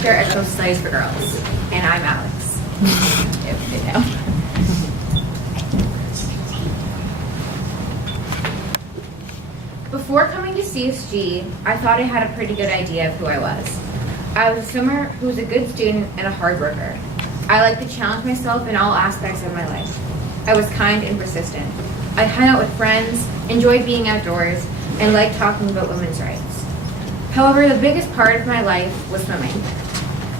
semester at Social Studies for Girls, and I'm Alex. If you know. Before coming to CSG, I thought I had a pretty good idea of who I was. I was a swimmer who was a good student and a hard worker. I liked to challenge myself in all aspects of my life. I was kind and persistent. I hung out with friends, enjoyed being outdoors, and liked talking about women's rights. However, the biggest part of my life was swimming.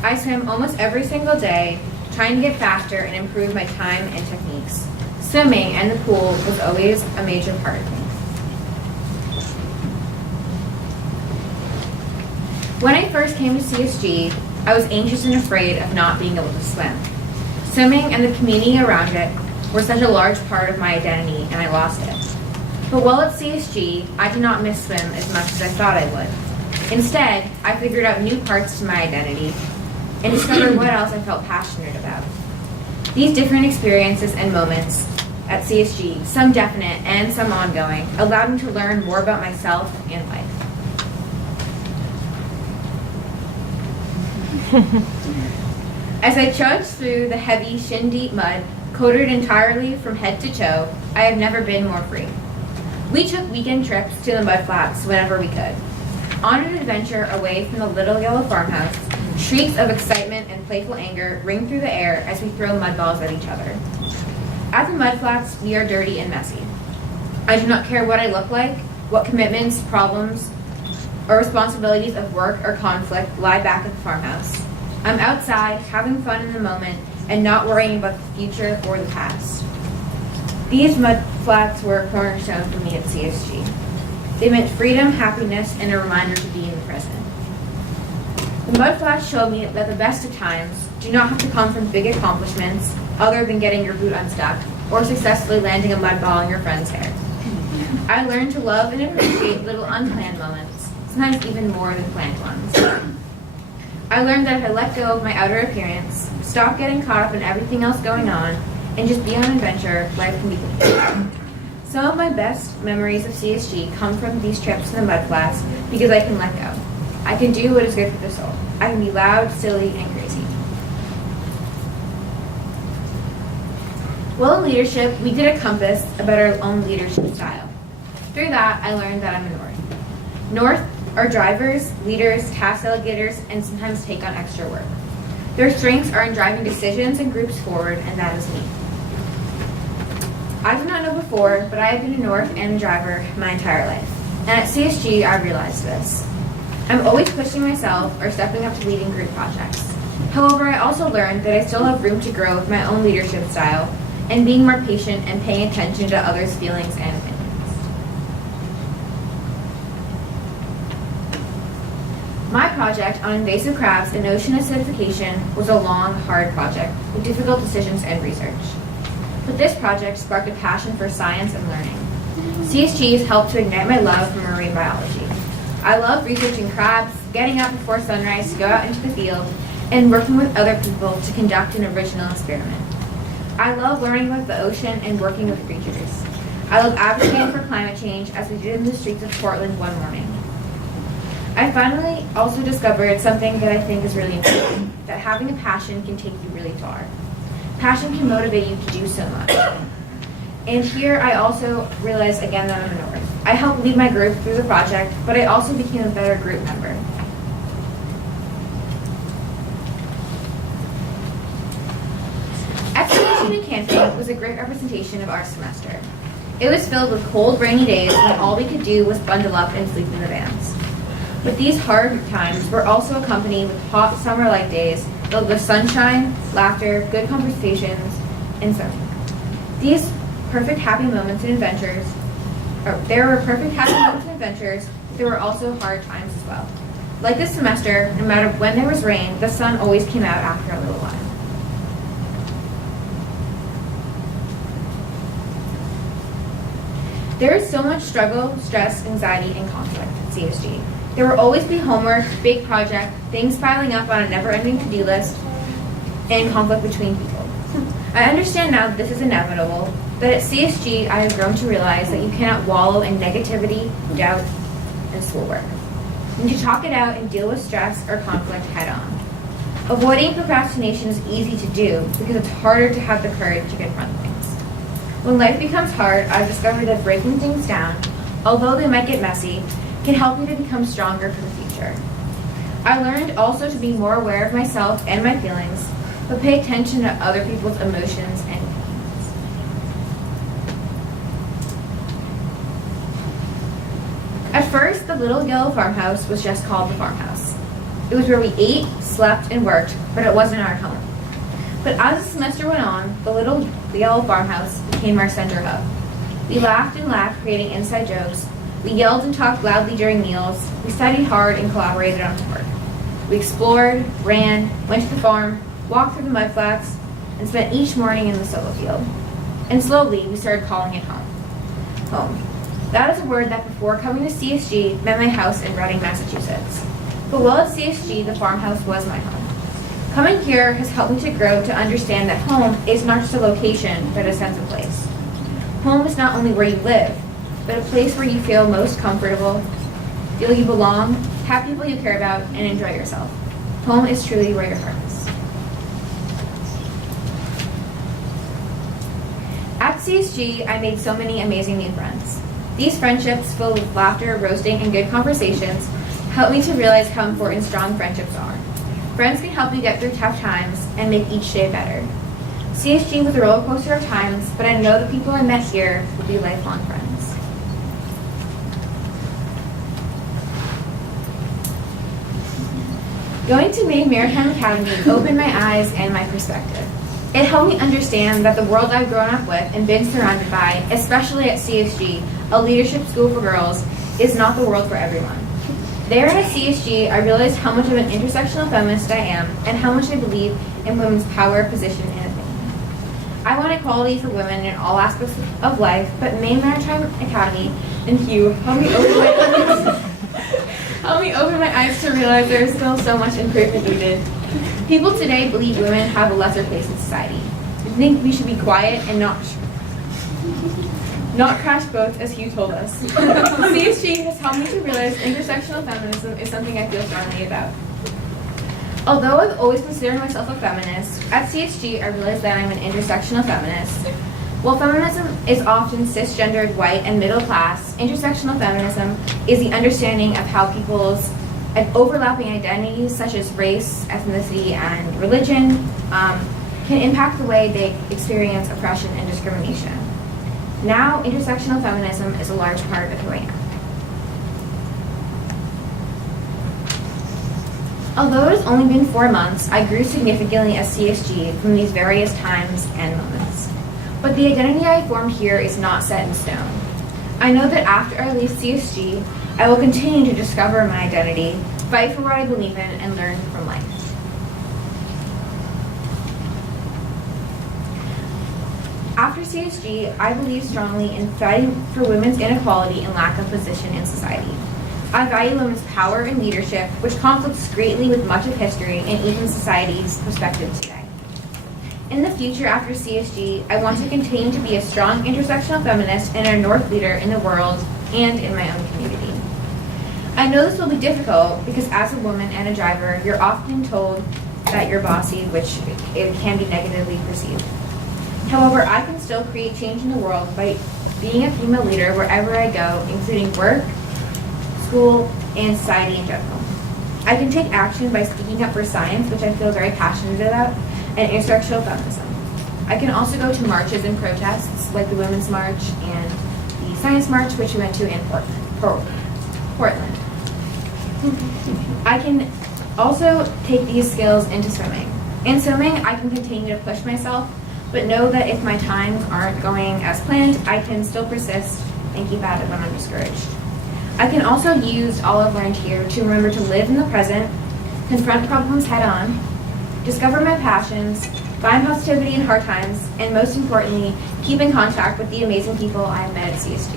I swam almost every single day, trying to get faster and improve my time and techniques. Swimming and the pool was always a major part of me. When I first came to CSG, I was anxious and afraid of not being able to swim. Swimming and the community around it were such a large part of my identity, and I lost it. But while at CSG, I did not miss swim as much as I thought I would. Instead, I figured out new parts to my identity and discovered what else I felt passionate about. These different experiences and moments at CSG, some definite and some ongoing, allowed me to learn more about myself and life. As I trudged through the heavy, shin-deep mud, coated entirely from head to toe, I have never been more free. We took weekend trips to the mudflats whenever we could. On an adventure away from the little yellow farmhouse, shrieks of excitement and playful anger ring through the air as we throw mud balls at each other. At the mudflats, we are dirty and messy. I do not care what I look like, what commitments, problems, or responsibilities of work or conflict lie back at the farmhouse. I'm outside, having fun in the moment, and not worrying about the future or the past. These mud flats were a cornerstone for me at CSG. They meant freedom, happiness, and a reminder to be in the present. The mud flats showed me that the best of times do not have to come from big accomplishments other than getting your boot unstuck or successfully landing a mud ball in your friend's hair. I learned to love and appreciate little unplanned moments, sometimes even more than planned ones. I learned that if I let go of my outer appearance, stop getting caught up in everything else going on, and just be on an adventure, life can be complete. Some of my best memories of CSG come from these trips to the mudflats because I can let go. I can do what is good for the soul. I can be loud, silly, and crazy. While in leadership, we did a compass about our own leadership style. Through that, I learned that I'm a North. North are drivers, leaders, task delegators, and sometimes take on extra work. Their strengths are in driving decisions and groups forward, and that is me. I did not know before, but I have been a North and a driver my entire life. And at CSG, I realized this. I'm always pushing myself or stepping up to leading group projects. However, I also learned that I still have room to grow with my own leadership style and being more patient and paying attention to others' feelings and opinions. My project on invasive crabs and ocean acidification was a long, hard project with difficult decisions and research. But this project sparked a passion for science and learning. CSG has helped to ignite my love for marine biology. I love researching crabs, getting up before sunrise to go out into the field, and working with other people to conduct an original experiment. I love learning about the ocean and working with creatures. I love advocating for climate change as we did in the streets of Portland one morning. I finally also discovered something that I think is really important, that having a passion can take you really far. Passion can motivate you to do so much. And here I also realized again that I'm a North. I helped lead my group through the project, but I also became a better group member. Expedition and camping was a great representation of our semester. It was filled with cold, rainy days when all we could do was bundle up and sleep in the vans. But these hard times were also accompanied with hot summer-like days filled with sunshine, laughter, good conversations, and swimming. These perfect happy moments and adventures, there were perfect happy moments and adventures, but there were also hard times as well. Like this semester, no matter when there was rain, the sun always came out after a little while. There is so much struggle, stress, anxiety, and conflict at CSG. There will always be homework, big project, things piling up on a never-ending to-do list, and conflict between people. I understand now that this is inevitable, but at CSG I have grown to realize that you cannot wallow in negativity, doubt, and schoolwork. You need to talk it out and deal with stress or conflict head-on. Avoiding procrastination is easy to do because it's harder to have the courage to confront things. When life becomes hard, I've discovered that breaking things down, although they might get messy, can help me to become stronger for the future. I learned also to be more aware of myself and my feelings, but pay attention to other people's emotions and opinions. At first, the little yellow farmhouse was just called the farmhouse. It was where we ate, slept, and worked, but it wasn't our home. But as the semester went on, the little yellow farmhouse became our center hub. We laughed and laughed, creating inside jokes. We yelled and talked loudly during meals. We studied hard and collaborated on homework. We explored, ran, went to the farm, walked through the mudflats, and spent each morning in the solo field. And slowly, we started calling it home. Home. That is a word that before coming to CSG meant my house in Reading, Massachusetts. But while at CSG, the farmhouse was my home. Coming here has helped me to grow to understand that home is not just a location, but a sense of place. Home is not only where you live, but a place where you feel most comfortable, feel you belong, have people you care about, and enjoy yourself. Home is truly where your heart is. At CSG, I made so many amazing new friends. These friendships, filled with laughter, roasting, and good conversations, helped me to realize how important strong friendships are. Friends can help you get through tough times and make each day better. CSG was a roller coaster of times, but I know the people I met here will be lifelong friends. Going to Maine Maritime Academy opened my eyes and my perspective. It helped me understand that the world I've grown up with and been surrounded by, especially at CSG, a leadership school for girls, is not the world for everyone. There at CSG, I realized how much of an intersectional feminist I am and how much I believe in women's power, position, and opinion. I want equality for women in all aspects of life, but Maine Maritime Academy and Hugh helped me open my eyes to realize there is still so much improvement needed. People today believe women have a lesser place in society. They think we should be quiet and not crash boats, as Hugh told us. CSG has helped me to realize intersectional feminism is something I feel strongly about. Although I've always considered myself a feminist, at CSG I realized that I'm an intersectional feminist. While feminism is often cisgendered, white, and middle class, intersectional feminism is the understanding of how people's overlapping identities, such as race, ethnicity, and religion, can impact the way they experience oppression and discrimination. Now, intersectional feminism is a large part of who I am. Although it has only been 4 months, I grew significantly at CSG from these various times and moments. But the identity I formed here is not set in stone. I know that after I leave CSG, I will continue to discover my identity, fight for what I believe in, and learn from life. After CSG, I believe strongly in fighting for women's inequality and lack of position in society. I value women's power and leadership, which conflicts greatly with much of history and even society's perspective today. In the future after CSG, I want to continue to be a strong intersectional feminist and a North leader in the world and in my own community. I know this will be difficult because as a woman and a driver, you're often told that you're bossy, which it can be negatively perceived. However, I can still create change in the world by being a female leader wherever I go, including work, school, and society in general. I can take action by speaking up for science, which I feel very passionate about, and intersectional feminism. I can also go to marches and protests, like the Women's March and the Science March, which we went to in Portland. I can also take these skills into swimming. In swimming, I can continue to push myself, but know that if my times aren't going as planned, I can still persist and keep at it when I'm discouraged. I can also use all I've learned here to remember to live in the present, confront problems head on, discover my passions, find positivity in hard times, and most importantly, keep in contact with the amazing people I have met at CSG.